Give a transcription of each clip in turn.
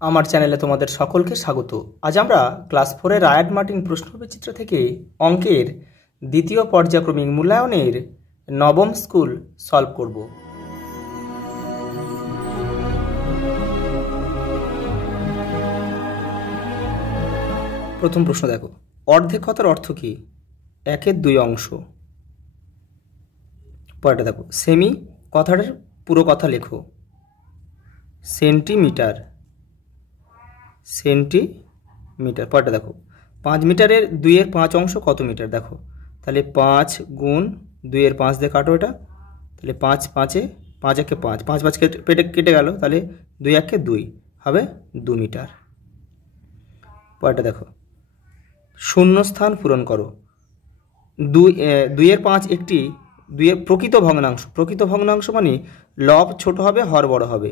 আমার চ্যানেলে তোমাদের সকলকে স্বাগত। আজ আমরা ক্লাস 4-এর রায়াড মার্টিন প্রশ্নবিচিত্র থেকে অঙ্কের দ্বিতীয় পর্যায়ক্রমিক মূল্যায়নের নবম স্কুল সলভ করব। প্রথম প্রশ্ন দেখো, অর্ধেক কথার অর্থ কি? 1/2 অংশ। পরেরটা দেখো, সেমি কথাটার পুরো কথা লেখো। সেন্টিমিটার। সেন্টিমিটার। পরেরটা দেখো, 5 মিটারের 2/5 অংশ কত মিটার? দেখো তাহলে 5 গুণ 2/5 দিয়ে কাটো এটা, তাহলে 5 5 5 1 5 5 5 কেটে গেল, তাহলে 2 1 2 হবে 2 মিটার। পরেরটা দেখো, শূন্য স্থান পূরণ করো। 2/5 একটি 2-এর প্রকৃত ভগ্নাংশ। প্রকৃত ভগ্নাংশ মানে লব ছোট হবে, হর বড় হবে,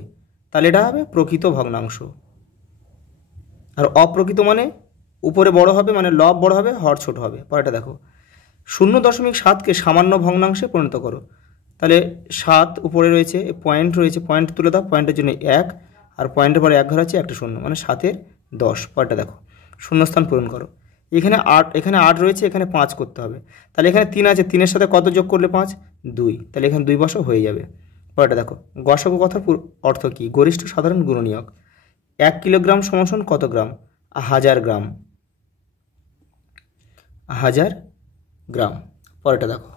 তাহলে এটা হবে প্রকৃত ভগ্নাংশ। আর অপ্রকৃত মানে উপরে বড় হবে, মানে লব বড় হবে, হর ছোট হবে। পরেরটা দেখো, 0.7কে সামান্য ভগ্নাংশে পরিণত করো। তাহলে 7 উপরে রয়েছে, পয়েন্ট রয়েছে, পয়েন্ট তুলে দাও, পয়েন্টের জন্য 1, আর পয়েন্টের পরে 1 ঘর আছে, একটা শূন্য, মানে 7-এর 10। পরেরটা দেখো, শূন্যস্থান পূরণ করো। এখানে 8 রয়েছে, এখানে 5 করতে হবে। তাহলে এখানে 3 আছে, 3-এর সাথে কত যোগ করলে 5? 2। তাহলে এখানে 2 বসো, হয়ে যাবে। পরেরটা দেখো, গসাগু কথার অর্থ কী? গরিষ্ঠ সাধারণ গুণনীয়ক। 1 কিলোগ্রাম সমান কত গ্রাম? 1000 গ্রাম। 1000 গ্রাম। পরেরটা দেখো,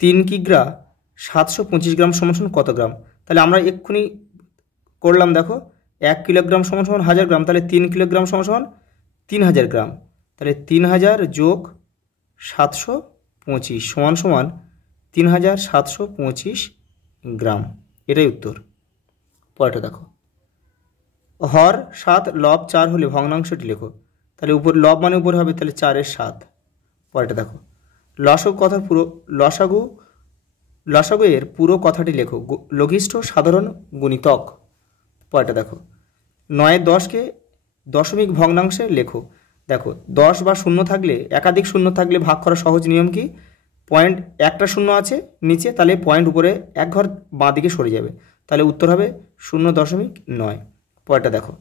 3 কিগ্রা 725 গ্রাম সমান কত গ্রাম? তাহলে আমরা এক্ষুনি করলাম, দেখো 1 কিলোগ্রাম সমান 1000 গ্রাম, তাহলে 3 কিলোগ্রাম সমান 3000 গ্রাম। তাহলে 3000 যোগ 725 সমান 3725 গ্রাম। এটাই উত্তর। পরেরটা দেখো, হর 7 লব 4 হলে ভগ্নাংশটি লেখো। তাহলে উপর লব মানে উপরে হবে, তাহলে 4-এর 7। পরেরটা দেখো, লসাগু এর পুরো কথাটি লেখো। লঘিষ্ঠ সাধারণ গুণিতক। পরেরটা দেখো, 9 10কে দশমিক ভগ্নাংশে লেখো। দেখো 10 বা শূন্য থাকলে, একাধিক শূন্য থাকলে ভাগ করা সহজ নিয়ম কি? পয়েন্ট একটা শূন্য আছে নিচে, তাহলে পয়েন্ট উপরে 1 ঘর বাঁ দিকে সরে যাবে, তাহলে উত্তর হবে 0.9। পরেরটা দেখো,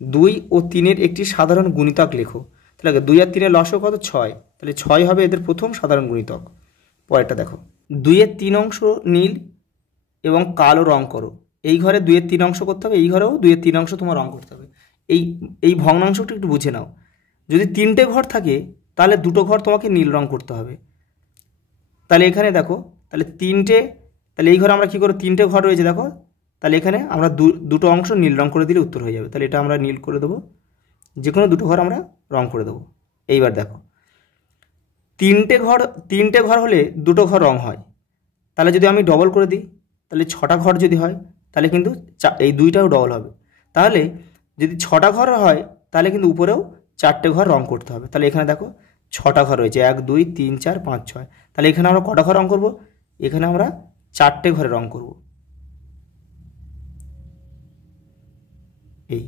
2 ও 3-এর একটি সাধারণ গুণিতক লেখো। তাহলে 2 আর 3-এর লসাগু কত? 6। তাহলে 6 হবে এদের প্রথম সাধারণ গুণিতক। পরেরটা দেখো, 2-এর 3 অংশ নীল এবং কালো রং করো। এই ঘরে 2-এর 3 অংশ করতে হবে, এই ঘরেও 2-এর 3 অংশ তোমার রং করতে হবে। এই ভগ্নাংশটা একটু বুঝে নাও। যদি 3টে ঘর থাকে, তাহলে 2টো ঘর তোমাকে নীল রং করতে হবে। তাহলে এখানে দেখো, তাহলে তাহলে এই ঘরে আমরা কী করবো? 3টে ঘর রয়েছে, দেখো, তাহলে এখানে আমরা দুটো অংশ নীল রং করে দিলে উত্তর হয়ে যাবে। তাহলে এটা আমরা নীল করে দেবো, যে কোনো দুটো ঘর আমরা রং করে দেবো। এইবার দেখো, 3টে ঘর হলে 2টো ঘর রং হয়। তাহলে যদি আমি ডবল করে দিই, তাহলে 6টা ঘর যদি হয়, তাহলে কিন্তু এই 2টাও ডবল হবে। তাহলে যদি 6টা ঘর হয়, তাহলে কিন্তু উপরেও 4টে ঘর রং করতে হবে। তাহলে এখানে দেখো 6টা ঘর রয়েছে, 1 2 3 4 5 6। তাহলে এখানে আমরা কটা ঘর রং করব? এখানে আমরা 4টে ঘরে রং করব। এই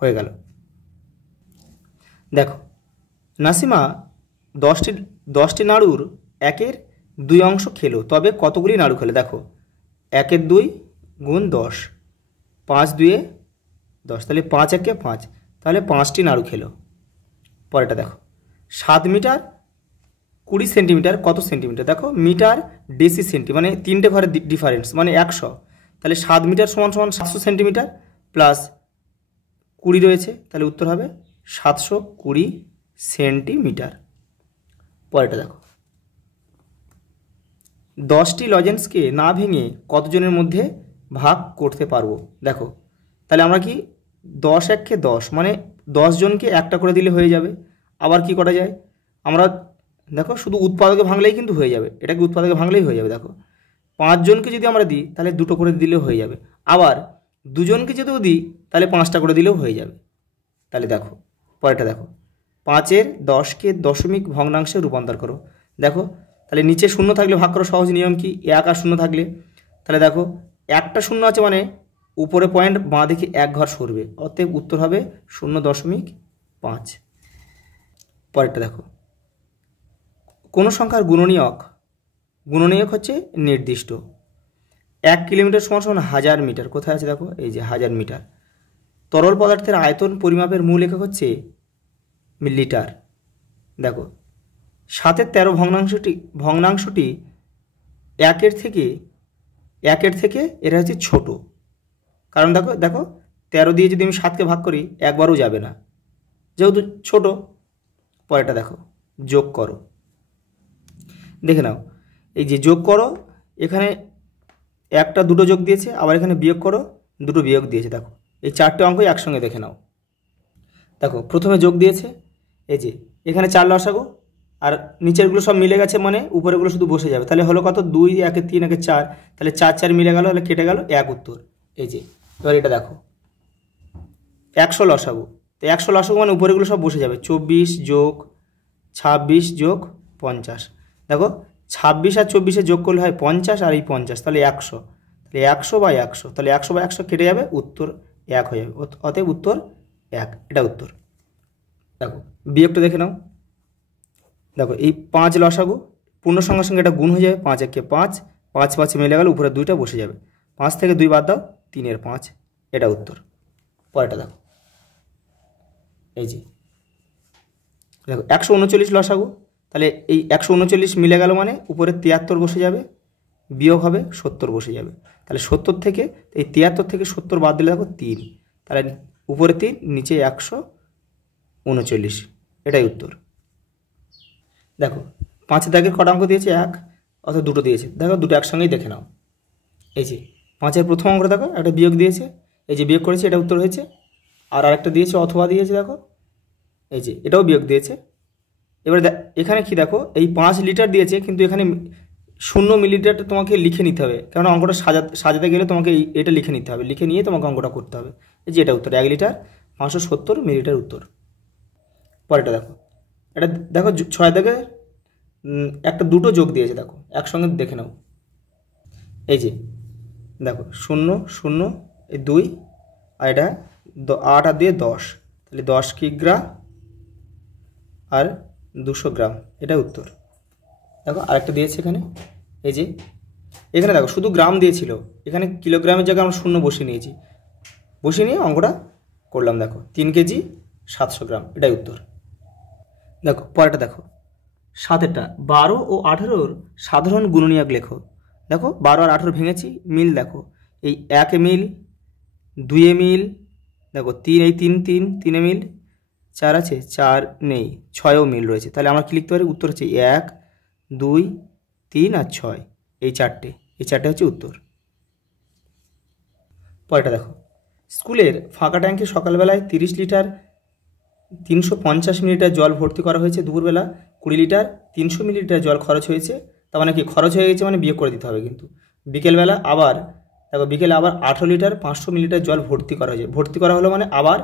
হয়ে গেল। দেখো, নাসিমা 10টি নাড়ুর 1/2 অংশ খেলো, তবে কতগুলি নাড়ু খেলো? দেখো 1/2 গুণ 10, 5 2 10, তাহলে 5 1 5, তাহলে 5টি নাড়ু খেলো। পরেরটা দেখো, 7 মিটার 20 সেন্টিমিটার কত সেন্টিমিটার? দেখো মিটার ডেসি সেন্টি, মানে 3টে ঘরের ডিফারেন্স, মানে 100। তাহলে 7 মিটার সমান 700 সেন্টিমিটার প্লাস 20 রয়েছে, তাহলে উত্তর হবে 720 সেন্টিমিটার। পরেরটা দেখো, 10টি লজেন্সকে না ভেঙে কতজনের মধ্যে ভাগ করতে পারবো? দেখো তাহলে আমরা কি 10 1 10, মানে 10 জনকে একটা করে দিলে হয়ে যাবে। আবার কি করা যায়? আমরা দেখো শুধু উৎপাদকে ভাঙলেই কিন্তু হয়ে যাবে, এটাকে উৎপাদকে ভাঙলেই হয়ে যাবে। দেখো 5 জনকে যদি আমরা দিই, তাহলে 2টো করে দিলেও হয়ে যাবে। আবার 2 জনকে যদিও দিই, তাহলে 5টা করে দিলেও হয়ে যাবে। তাহলে দেখো পরেরটা দেখো, 5-এর 10কে দশমিক ভগ্নাংশে রূপান্তর করো। দেখো তাহলে নিচে শূন্য থাকলে ভাগ করা সহজ নিয়ম কি? 1 আর 0 থাকলে, তাহলে দেখো একটা শূন্য আছে, মানে উপরে পয়েন্ট বাঁ দিকে 1 ঘর সরবে, অতএব উত্তর হবে 0.5। পরেরটা দেখো, কোনো সংখ্যার গুণনীয়ক হচ্ছে নির্দিষ্ট। 1 কিলোমিটার সমান সমান 1000 মিটার। কোথায় আছে দেখো, এই যে 1000 মিটার। তরল পদার্থের আয়তন পরিমাপের মূল একক হচ্ছে লিটার। দেখো 7-এর 13 ভগ্নাংশটি একের থেকে এটা হচ্ছে ছোট। কারণ দেখো 13 দিয়ে যদি আমি 7কে ভাগ করি একবারও যাবে না, যেহেতু ছোট। পরেরটা দেখো, যোগ করো। দেখে নাও, এই যে যোগ করো, এখানে একটা দুটো যোগ দিয়েছে, আবার এখানে বিয়োগ করো, দুটো বিয়োগ দিয়েছে। দেখো এই 4টে অঙ্কই একসঙ্গে দেখে নাও। দেখো প্রথমে যোগ দিয়েছে, এই যে এখানে 4 লসাগু, আর নিচেরগুলো সব মিলে গেছে, মানে উপরেগুলো শুধু বসে যাবে। তাহলে হলো কত, 2 1 3 1 4, তাহলে 4 4 মিলে গেল, তাহলে কেটে গেল 1 উত্তর। এই যে এবার এটা দেখো 100 লসাগু, তো 100 লসাগু মানে উপরেগুলো সব বসে যাবে। 24 যোগ 26 যোগ 50। দেখো 26 আর 24 যোগ করলে হয় 50, আর এই 50, তাহলে 100। তাহলে 100 বাই 100, তাহলে 100 বাই 100 কেটে যাবে, উত্তর 1 হয়ে যাবে। অতএব উত্তর 1, এটা উত্তর। দেখো বিয়োগটা দেখে নাও। দেখো এই 5 লসাগু, পূর্ণ সংখ্যার সঙ্গে এটা গুণ হয়ে যাবে, 5 1 5, 5 5 মিলে গেল, উপরে 2টা বসে যাবে। 5 থেকে 2 বাদ দাও, 3 5, এটা উত্তর। পরেরটা দেখো, এই যে দেখো 139 লসাগু, তাহলে এই 139 মিলে গেল, মানে উপরে 73 বসে যাবে, বিয়োগ হবে 70 বসে যাবে। তাহলে 70 থেকে এই 73 থেকে 70 বাদ দিলে দেখো 3, তাহলে উপরে 3 নিচে 139, এটাই উত্তর। দেখো 5 দাগের কটা অঙ্ক দিয়েছে, 1, অর্থাৎ 2টো দিয়েছে। দেখো দুটো একসঙ্গেই দেখে নাও। এই যে 5-এর প্রথম অঙ্কটা দেখো, একটা বিয়োগ দিয়েছে, এই যে বিয়োগ করেছে, এটা উত্তর হয়েছে। আর আরেকটা দিয়েছে অথবা দিয়েছে, দেখো এই যে এটাও বিয়োগ দিয়েছে। এবার এখানে কি দেখো, এই 5 লিটার দিয়েছে, কিন্তু এখানে 0 মিলিলিটারটা তোমাকে লিখে নিতে হবে, কারণ অঙ্কটা সাজাতে গেলে তোমাকে এটা লিখে নিতে হবে, লিখে নিয়ে তোমাকে অঙ্কটা করতে হবে। এই যে এটা উত্তর, 1 লিটার 570 মিলিলিটার উত্তর। পরেরটা দেখো, এটা দেখো 6 দাগের একটা দুটো যোগ দিয়েছে, দেখো একসঙ্গে দেখে নাও। এই যে দেখো 0 0 এই 2, আর এটা 8 আর দিয়ে 10, তাহলে 10 কিগ্রা আর 200 গ্রাম, এটা উত্তর। দেখো আরেকটা দিয়েছে এখানে, এই যে এখানে দেখো শুধু গ্রাম দিয়েছিল, এখানে কিলোগ্রামের জায়গায় আমরা 0 বসিয়ে নিয়েছি, বসিয়ে নিয়ে অঙ্কটা করলাম। দেখো 3 কেজি 700 গ্রাম, এটাই উত্তর। দেখো পরেরটা দেখো, 7-এরটা 12 ও 18-র সাধারণ গুণনীয়ক লেখো। দেখো 12 আর 18 ভেঙেছি, মিল দেখো, এই 1-এ মিল, 2-এ মিল, দেখো 3 এই 3 3 3-এ মিল, 4 আছে 4 নেই, 6-এও মিল রয়েছে। তাহলে আমরা কি লিখতে পারি, উত্তর হচ্ছে 1 2 3 আর 6, এই 4টে হচ্ছে উত্তর। পরেরটা দেখো, স্কুলের ফাঁকা ট্যাঙ্কে সকালবেলায় 30 লিটার 350 মিলিলিটার জল ভর্তি করা হয়েছে, দুপুরবেলা 20 লিটার 300 মিলিলিটার জল খরচ হয়েছে। তার মানে কি, খরচ হয়ে গেছে মানে বিয়োগ করে দিতে হবে কিন্তু। বিকেলে আবার 18 লিটার 500 মিলিলিটার জল ভর্তি করা হয়েছে, ভর্তি করা হলো মানে আবার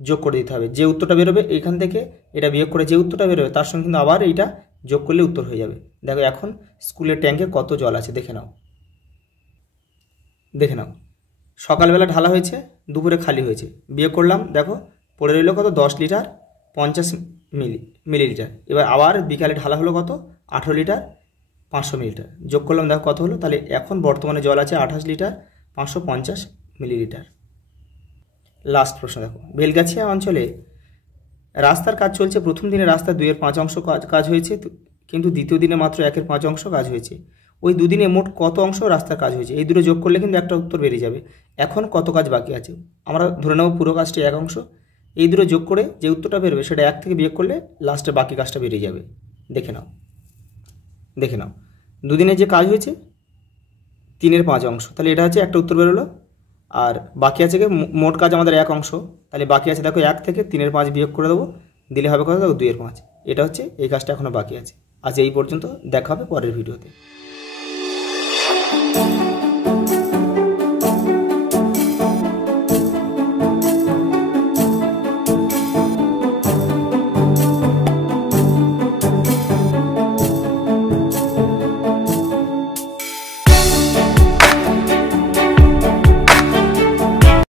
যোগ করে দিতে হবে। যে উত্তরটা বেরোবে এইখান থেকে এটা বিয়োগ করে যে উত্তরটা বেরোবে তার সঙ্গে কিন্তু আবার এইটা যোগ করলে উত্তর হয়ে যাবে। দেখো এখন স্কুলের ট্যাঙ্কে কত জল আছে দেখে নাও। সকালবেলা ঢালা হয়েছে, দুপুরে খালি হয়েছে, বিয়োগ করলাম, দেখো পড়ে রইল কত, 10 লিটার 50 মিলিলিটার। এবার আবার বিকালে ঢালা হলো কত, 18 লিটার 500 মিলিলিটার, যোগ করলাম, দেখো কত হলো। তাহলে এখন বর্তমানে জল আছে 28 লিটার 550 মিলিলিটার। লাস্ট প্রশ্ন দেখো, বেলগাছিয়া অঞ্চলে রাস্তার কাজ চলছে। প্রথম দিনে রাস্তার 2-এর 5 অংশ কাজ হয়েছে, কিন্তু দ্বিতীয় দিনে মাত্র 1-এর 5 অংশ কাজ হয়েছে। ওই দুদিনে মোট কত অংশ রাস্তার কাজ হয়েছে, এই দুটো যোগ করলে কিন্তু একটা উত্তর বেরিয়ে যাবে। এখন কত কাজ বাকি আছে, আমরা ধরে নেব পুরো কাজটি 1 অংশ, এই দুটো যোগ করে যে উত্তরটা বেরোবে সেটা 1 থেকে বিয়োগ করলে লাস্টে বাকি কাজটা বেরিয়ে যাবে। দেখে নাও দুদিনে যে কাজ হয়েছে 3-এর 5 অংশ, তাহলে এটা হচ্ছে একটা উত্তর বেরোলো। আর বাকি আছে কি, মোট কাজ আমাদের 1 অংশ, তাহলে বাকি আছে দেখো 1 থেকে 3-এর 5 বিয়োগ করে দেবো, দিলে হবে কত, দেখো 2-এর 5। এটা হচ্ছে এই কাজটা এখনও বাকি আছে। আজ এই পর্যন্ত, দেখা হবে পরের ভিডিওতে।